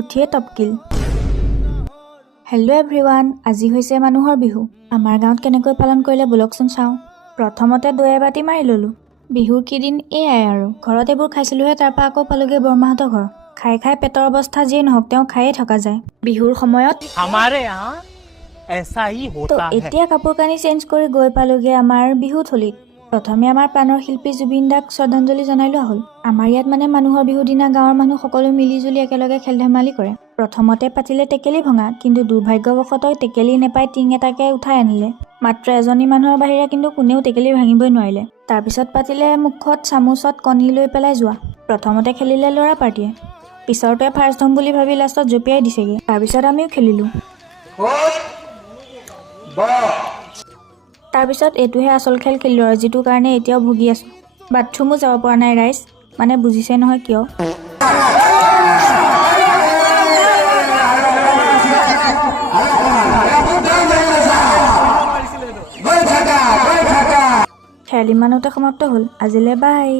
উঠিয়ে টপকিল। Hello' everyone, আজি হৈছে মানুহৰ বিহু। আমাৰ গাঁৱত কেনেকৈ পালন কৰিলে বলকচোন চাওঁ। প্ৰথমতে দৈ এবাতি মাৰি ল'লোঁ। বিহুৰ কেইদিন এয়াই আৰু ঘৰত এইবোৰ খাইছিলোঁহে, তাৰপৰা আকৌ পালোগৈ বৰমাহঁতৰ ঘৰ। খাই খাই পেটৰ অৱস্থা যিয়ে নহওক তেওঁ খায়ে থকা যায় বিহুৰ সময়ত। তো এতিয়া কাপোৰ কানি চেঞ্জ কৰি গৈ পালোগৈ আমাৰ বিহুথলীত। প্ৰথমে আমাৰ প্ৰাণৰ শিল্পী জুবিন দাক শ্ৰদ্ধাঞ্জলি জনাই লোৱা হ'ল। আমাৰ ইয়াত মানে মানুহৰ বিহুৰ দিনা গাঁৱৰ মানুহ সকলো মিলিজুলি একেলগে খেল ধেমালি কৰে। প্ৰথমতে পাতিলে টেকেলি ভঙা, কিন্তু দুৰ্ভাগ্যবশতঃ টেকেলি নেপাই টিং এটাকে উঠাই আনিলে। মাত্ৰ এজনী মানুহৰ বাহিৰে কিন্তু কোনেও টেকেলি ভাঙিবই নোৱাৰিলে। তাৰপিছত পাতিলে মুখত চামুচত কণী লৈ পেলাই যোৱা। প্ৰথমতে খেলিলে ল'ৰা পাৰ্টীয়ে, পিছৰটোৱে ফাৰ্ষ্ট হ'ম বুলি ভাবি লাষ্টত জঁপিয়াই দিছেগৈ। তাৰপিছত আমিও খেলিলোঁ। তাৰপিছত এইটোহে আচল খেল খেলিলোঁ আৰু যিটোৰ কাৰণে এতিয়াও ভুগি আছোঁ। বাথৰুমো যাব পৰা নাই ৰাইজ, মানে বুজিছে নহয় কিয়। খেল ইমানতে সমাপ্ত হ'ল। আজিলৈ বাই।